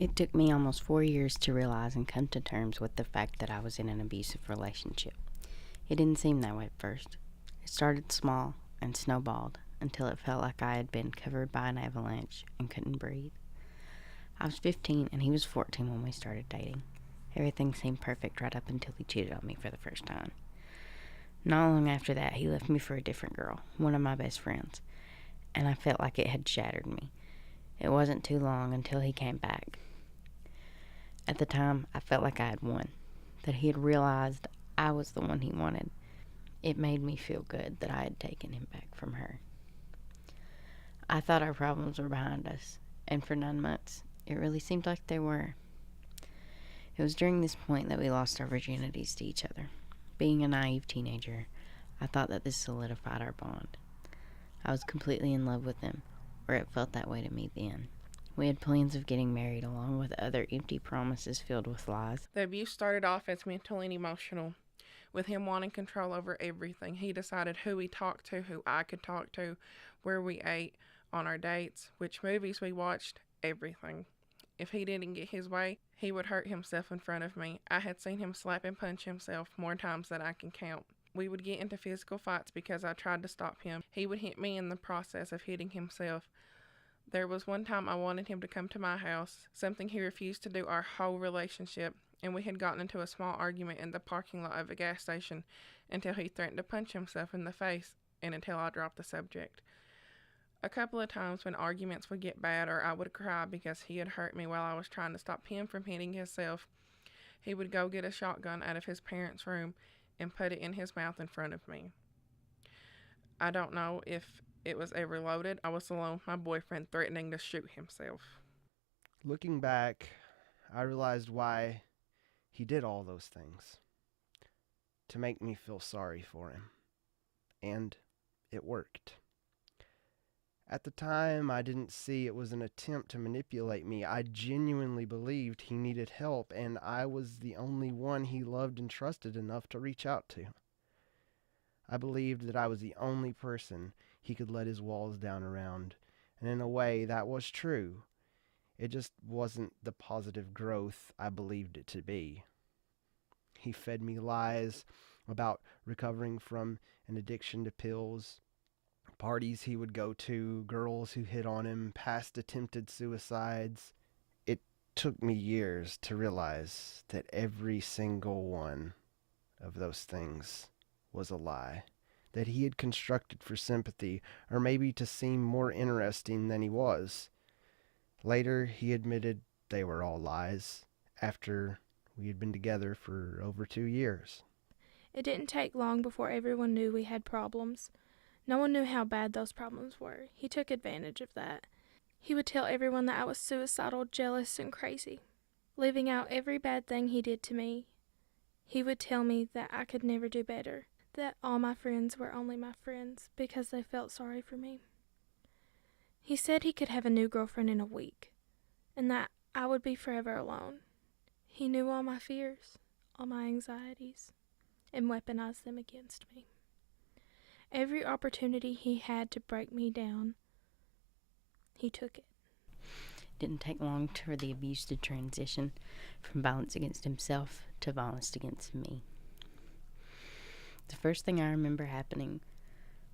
It took me almost 4 years to realize and come to terms with the fact that I was in an abusive relationship. It didn't seem that way at first. It started small and snowballed until it felt like I had been covered by an avalanche and couldn't breathe. I was 15 and he was 14 when we started dating. Everything seemed perfect right up until he cheated on me for the first time. Not long after that, he left me for a different girl, one of my best friends, and I felt like it had shattered me. It wasn't too long until he came back. At the time, I felt like I had won, that he had realized I was the one he wanted. It made me feel good that I had taken him back from her. I thought our problems were behind us, and for 9 months, it really seemed like they were. It was during this point that we lost our virginities to each other. Being a naive teenager, I thought that this solidified our bond. I was completely in love with him, or it felt that way to me then. We had plans of getting married along with other empty promises filled with lies. The abuse started off as mental and emotional, with him wanting control over everything. He decided who we talked to, who I could talk to, where we ate, on our dates, which movies we watched, everything. If he didn't get his way, he would hurt himself in front of me. I had seen him slap and punch himself more times than I can count. We would get into physical fights because I tried to stop him. He would hit me in the process of hitting himself. There was one time I wanted him to come to my house, something he refused to do our whole relationship, and we had gotten into a small argument in the parking lot of a gas station until he threatened to punch himself in the face and until I dropped the subject. A couple of times when arguments would get bad or I would cry because he had hurt me while I was trying to stop him from hitting himself, he would go get a shotgun out of his parents' room and put it in his mouth in front of me. I don't know if it was ever loaded. I was alone with my boyfriend threatening to shoot himself. Looking back, I realized why he did all those things. To make me feel sorry for him. And it worked. At the time, I didn't see it was an attempt to manipulate me. I genuinely believed he needed help, and I was the only one he loved and trusted enough to reach out to. I believed that I was the only person he could let his walls down around, and in a way, that was true. It just wasn't the positive growth I believed it to be. He fed me lies about recovering from an addiction to pills, parties he would go to, girls who hit on him, past attempted suicides. It took me years to realize that every single one of those things was a lie, that he had constructed for sympathy, or maybe to seem more interesting than he was. Later, he admitted they were all lies, after we had been together for over 2 years. It didn't take long before everyone knew we had problems. No one knew how bad those problems were. He took advantage of that. He would tell everyone that I was suicidal, jealous, and crazy, leaving out every bad thing he did to me. He would tell me that I could never do better, that all my friends were only my friends because they felt sorry for me. He said he could have a new girlfriend in a week, and that I would be forever alone. He knew all my fears, all my anxieties, and weaponized them against me. Every opportunity he had to break me down, he took it. It didn't take long for the abuse to transition from violence against himself to violence against me. The first thing I remember happening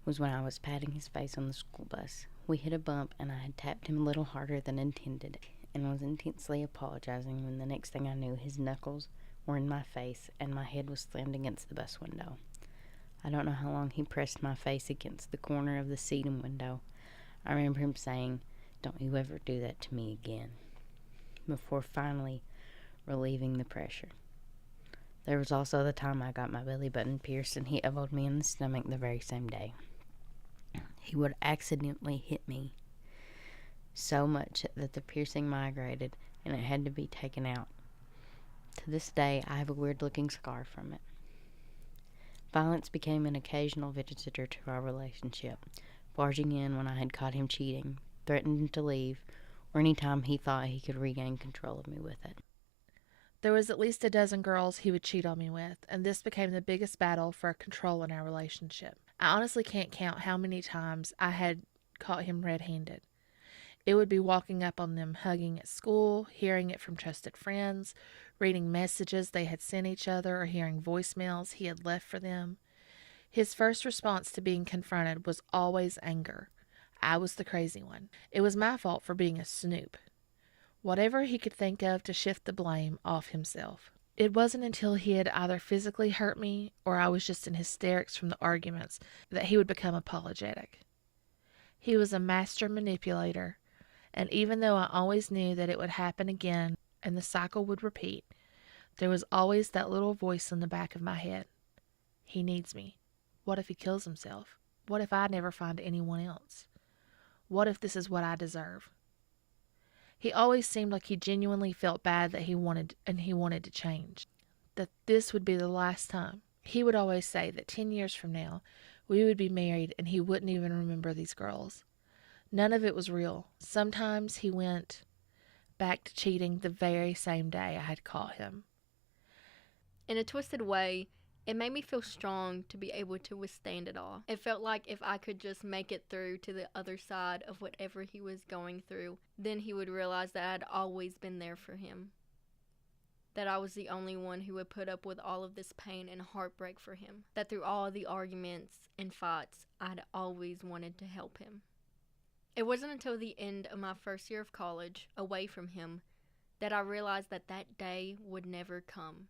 was when I was patting his face on the school bus. We hit a bump and I had tapped him a little harder than intended and was intensely apologizing when the next thing I knew his knuckles were in my face and my head was slammed against the bus window. I don't know how long he pressed my face against the corner of the seat and window. I remember him saying, "Don't you ever do that to me again," before finally relieving the pressure. There was also the time I got my belly button pierced and he elbowed me in the stomach the very same day. He would accidentally hit me so much that the piercing migrated and it had to be taken out. To this day, I have a weird-looking scar from it. Violence became an occasional visitor to our relationship, barging in when I had caught him cheating, threatened to leave, or any time he thought he could regain control of me with it. There was at least a dozen girls he would cheat on me with, and this became the biggest battle for control in our relationship. I honestly can't count how many times I had caught him red-handed. It would be walking up on them hugging at school, hearing it from trusted friends, reading messages they had sent each other, or hearing voicemails he had left for them. His first response to being confronted was always anger. I was the crazy one. It was my fault for being a snoop. Whatever he could think of to shift the blame off himself. It wasn't until he had either physically hurt me or I was just in hysterics from the arguments that he would become apologetic. He was a master manipulator, and even though I always knew that it would happen again and the cycle would repeat, there was always that little voice in the back of my head. He needs me. What if he kills himself? What if I never find anyone else? What if this is what I deserve? He always seemed like he genuinely felt bad that he wanted to change. That this would be the last time. He would always say that 10 years from now, we would be married and he wouldn't even remember these girls. None of it was real. Sometimes he went back to cheating the very same day I had caught him. In a twisted way, it made me feel strong to be able to withstand it all. It felt like if I could just make it through to the other side of whatever he was going through, then he would realize that I'd always been there for him. That I was the only one who would put up with all of this pain and heartbreak for him. That through all the arguments and fights, I'd always wanted to help him. It wasn't until the end of my first year of college, away from him, that I realized that that day would never come.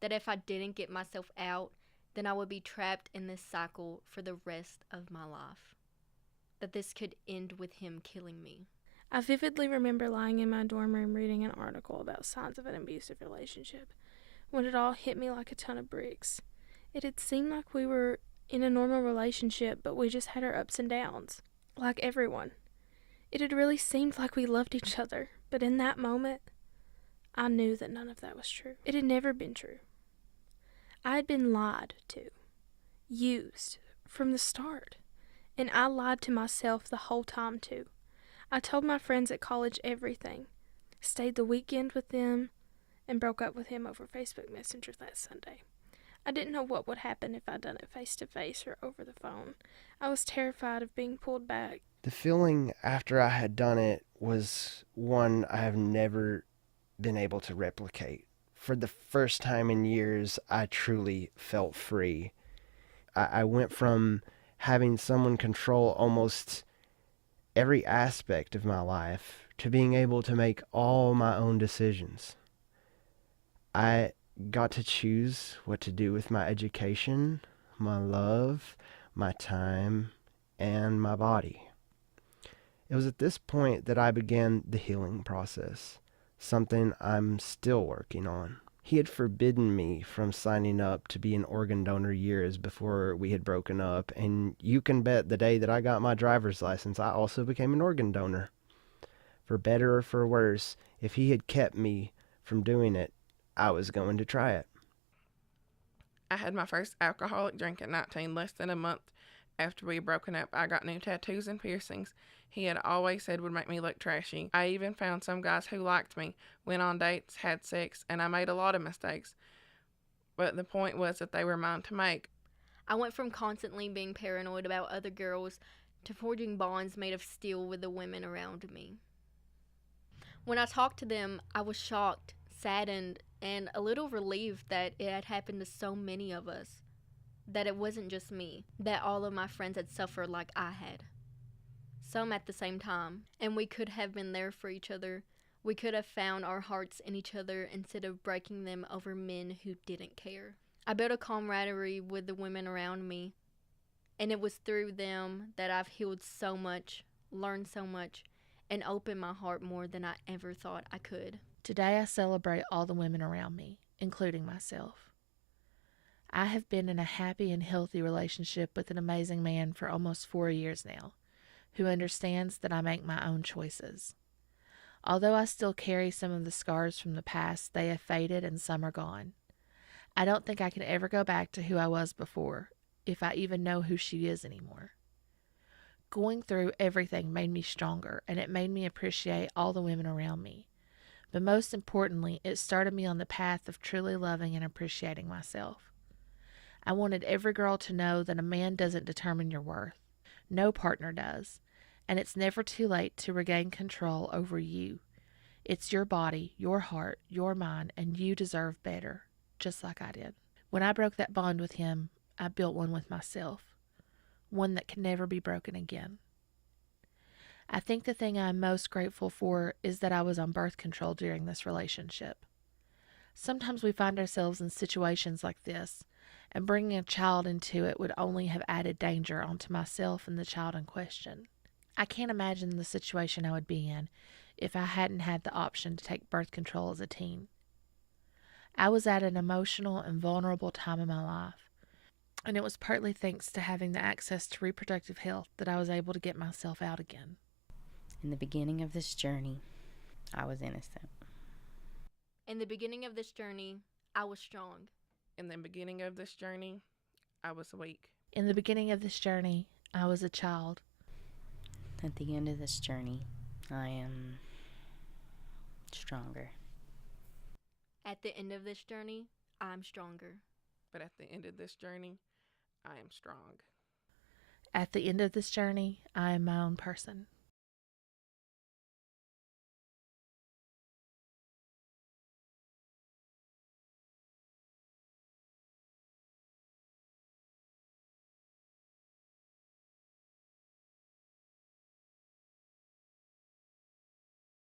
That if I didn't get myself out, then I would be trapped in this cycle for the rest of my life. That this could end with him killing me. I vividly remember lying in my dorm room reading an article about signs of an abusive relationship when it all hit me like a ton of bricks. It had seemed like we were in a normal relationship, but we just had our ups and downs, like everyone. It had really seemed like we loved each other, but in that moment, I knew that none of that was true. It had never been true. I had been lied to, used, from the start, and I lied to myself the whole time too. I told my friends at college everything, stayed the weekend with them, and broke up with him over Facebook Messenger that Sunday. I didn't know what would happen if I'd done it face to face or over the phone. I was terrified of being pulled back. The feeling after I had done it was one I have never been able to replicate. For the first time in years, I truly felt free. I went from having someone control almost every aspect of my life to being able to make all my own decisions. I got to choose what to do with my education, my love, my time, and my body. It was at this point that I began the healing process, something I'm still working on. He had forbidden me from signing up to be an organ donor years before we had broken up, and you can bet the day that I got my driver's license, I also became an organ donor. For better or for worse, if he had kept me from doing it, I was going to try it. I had my first alcoholic drink at 19, less than a month after we had broken up. I got new tattoos and piercings he had always said would make me look trashy. I even found some guys who liked me, went on dates, had sex, and I made a lot of mistakes. But the point was that they were mine to make. I went from constantly being paranoid about other girls to forging bonds made of steel with the women around me. When I talked to them, I was shocked, saddened, and a little relieved that it had happened to so many of us. That it wasn't just me, that all of my friends had suffered like I had. Some at the same time, and we could have been there for each other. We could have found our hearts in each other instead of breaking them over men who didn't care. I built a camaraderie with the women around me, and it was through them that I've healed so much, learned so much, and opened my heart more than I ever thought I could. Today I celebrate all the women around me, including myself. I have been in a happy and healthy relationship with an amazing man for almost 4 years now, who understands that I make my own choices. Although I still carry some of the scars from the past, they have faded and some are gone. I don't think I can ever go back to who I was before, if I even know who she is anymore. Going through everything made me stronger, and it made me appreciate all the women around me. But most importantly, it started me on the path of truly loving and appreciating myself. I wanted every girl to know that a man doesn't determine your worth. No partner does. And it's never too late to regain control over you. It's your body, your heart, your mind, and you deserve better, just like I did. When I broke that bond with him, I built one with myself, one that can never be broken again. I think the thing I'm most grateful for is that I was on birth control during this relationship. Sometimes we find ourselves in situations like this, and bringing a child into it would only have added danger onto myself and the child in question. I can't imagine the situation I would be in if I hadn't had the option to take birth control as a teen. I was at an emotional and vulnerable time in my life, and it was partly thanks to having the access to reproductive health that I was able to get myself out again. In the beginning of this journey, I was innocent. In the beginning of this journey, I was strong. In the beginning of this journey, I was weak. In the beginning of this journey, I was a child. At the end of this journey, I am stronger. At the end of this journey, I'm stronger. But at the end of this journey, I am strong. At the end of this journey, I am my own person.